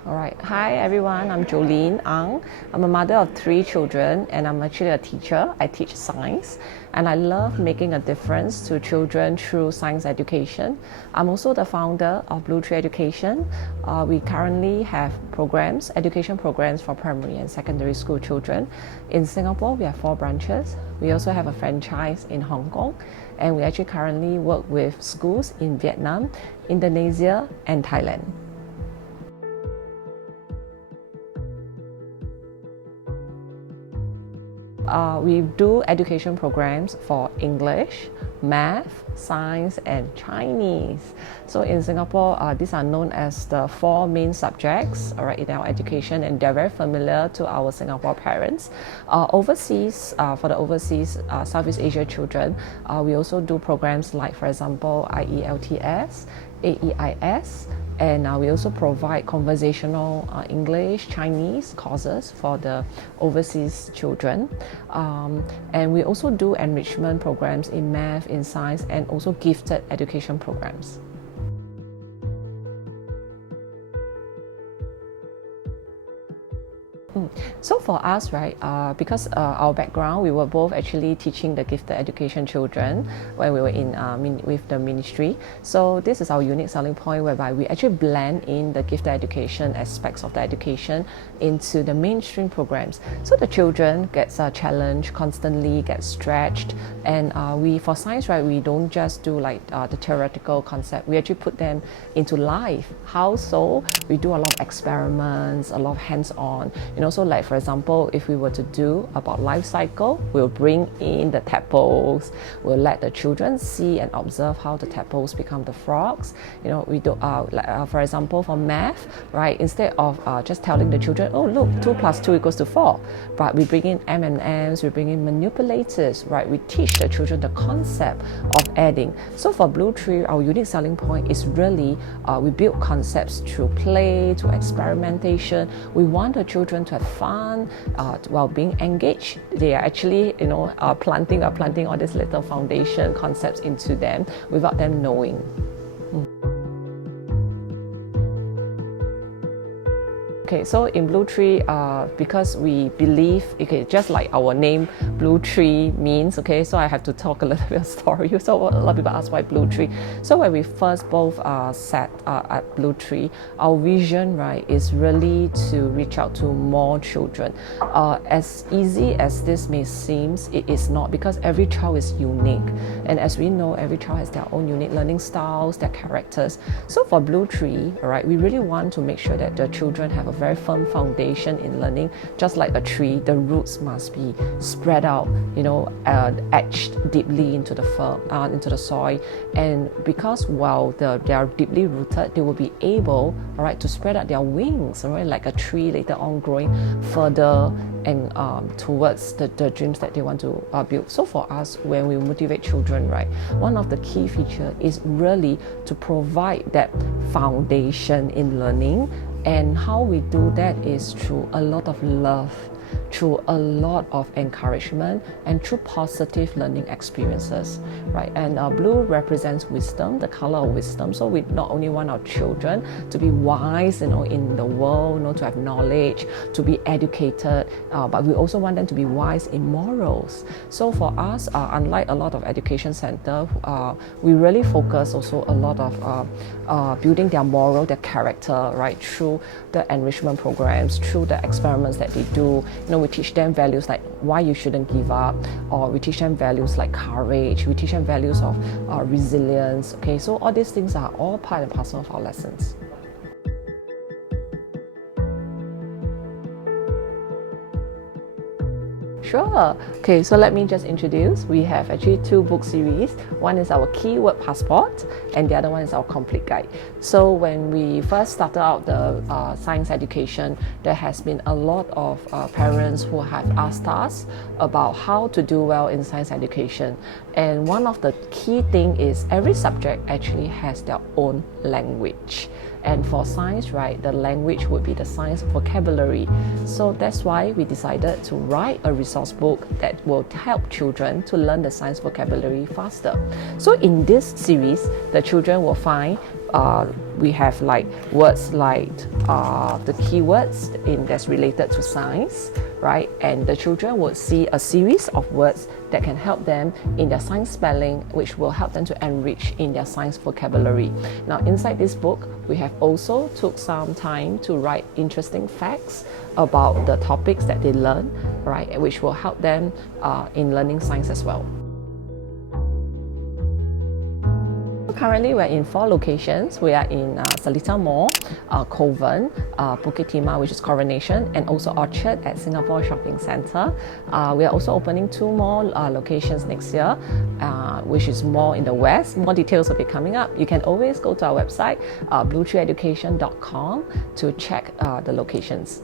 Alright, hi everyone, I'm Jolene Ang. I'm a mother of 3 children and I'm actually a teacher. I teach science and I love making a difference to children through science education. I'm also the founder of BlueTree Education. We currently have programs, education programs for primary and secondary school children. In Singapore, we have 4 branches. We also have a franchise in Hong Kong and we actually currently work with schools in Vietnam, Indonesia and Thailand. We do education programs for English, math, science and Chinese. So in Singapore, these are known as the 4 main subjects in our education, and they're very familiar to our Singapore parents. Overseas, for the overseas Southeast Asia children, we also do programs like, for example, IELTS, AEIS, and we also provide conversational English, Chinese courses for the overseas children. And we also do enrichment programs in math, in science, and also gifted education programs. So for us, because our background, we were both actually teaching the gifted education children when we were in with the ministry. So this is our unique selling point, whereby we actually blend in the gifted education aspects of the education into the mainstream programs. So the children gets challenged constantly, get stretched, and we for science, we don't just do like the theoretical concept. We actually put them into life. How so? We do a lot of experiments, a lot of hands-on. So like for example, if we were to do about life cycle, we'll bring in the tadpoles, we'll let the children see and observe how the tadpoles become the frogs. We do for example for math, instead of just telling the children, oh look, 2 plus 2 equals to 4, but we bring in M&Ms, we bring in manipulators, we teach the children the concept of adding. So for BlueTree, our unique selling point is really we build concepts through play, through experimentation. We want the children to have fun while being engaged. They are actually planting all these little foundation concepts into them without them knowing. Okay, so in BlueTree, because we believe, just like our name BlueTree means, so I have to talk a little bit of story. So a lot of people ask why BlueTree. So when we first both sat at BlueTree, our vision, is really to reach out to more children. As easy as this may seem, it is not, because every child is unique. And as we know, every child has their own unique learning styles, their characters. So for BlueTree, we really want to make sure that the children have a very firm foundation in learning. Just like a tree, the roots must be spread out, etched deeply into the soil. And because while they are deeply rooted, they will be able, to spread out their wings, like a tree later on growing further and towards the dreams that they want to build. So for us, when we motivate children, one of the key features is really to provide that foundation in learning. And how we do that is through a lot of love, through a lot of encouragement, and through positive learning experiences, And blue represents wisdom, the color of wisdom. So we not only want our children to be wise, in the world, to have knowledge, to be educated, but we also want them to be wise in morals. So for us, unlike a lot of education center, we really focus also a lot of building their moral, their character, through the enrichment programs, through the experiments that they do. We teach them values like why you shouldn't give up, or we teach them values like courage, we teach them values of resilience. So all these things are all part and parcel of our lessons. Sure. Okay, so let me just introduce. We have actually 2 book series. One is our Keyword Passport, and the other one is our Complete Guide. So when we first started out the science education, there has been a lot of parents who have asked us about how to do well in science education. And one of the key things is every subject actually has their own language. And for science, the language would be the science vocabulary. So that's why we decided to write a resource book that will help children to learn the science vocabulary faster. So in this series, the children will find we have like words like the keywords that's related to science, right? And the children would see a series of words that can help them in their science spelling, which will help them to enrich in their science vocabulary. Now, inside this book, we have also took some time to write interesting facts about the topics that they learn, right? Which will help them in learning science as well. Currently, we're in 4 locations. We are in Seletar Mall, Kovan, Bukit Timah, which is Coronation, and also Orchard at Singapore Shopping Centre. We are also opening 2 more locations next year, which is more in the west. More details will be coming up. You can always go to our website, BlueTreeEducation.com, to check the locations.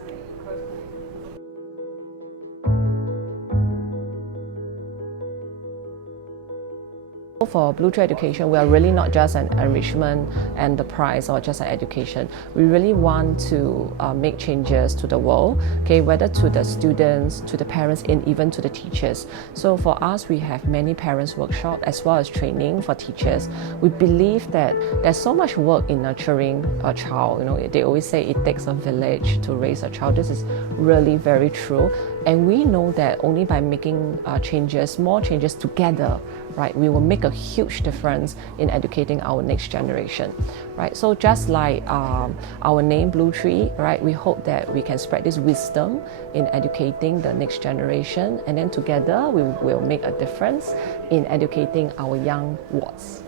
For BlueTree Education, we are really not just an enrichment enterprise or just an education. We really want to make changes to the world, okay, whether to the students, to the parents, and even to the teachers. So for us, we have many parents workshops as well as training for teachers. We believe that there's so much work in nurturing a child. You know, they always say it takes a village to raise a child. This is really very true. And we know that only by making changes, more changes together, right, we will make a huge difference in educating our next generation, right? So just like our name, BlueTree, right, we hope that we can spread this wisdom in educating the next generation, and then together we will make a difference in educating our young wards.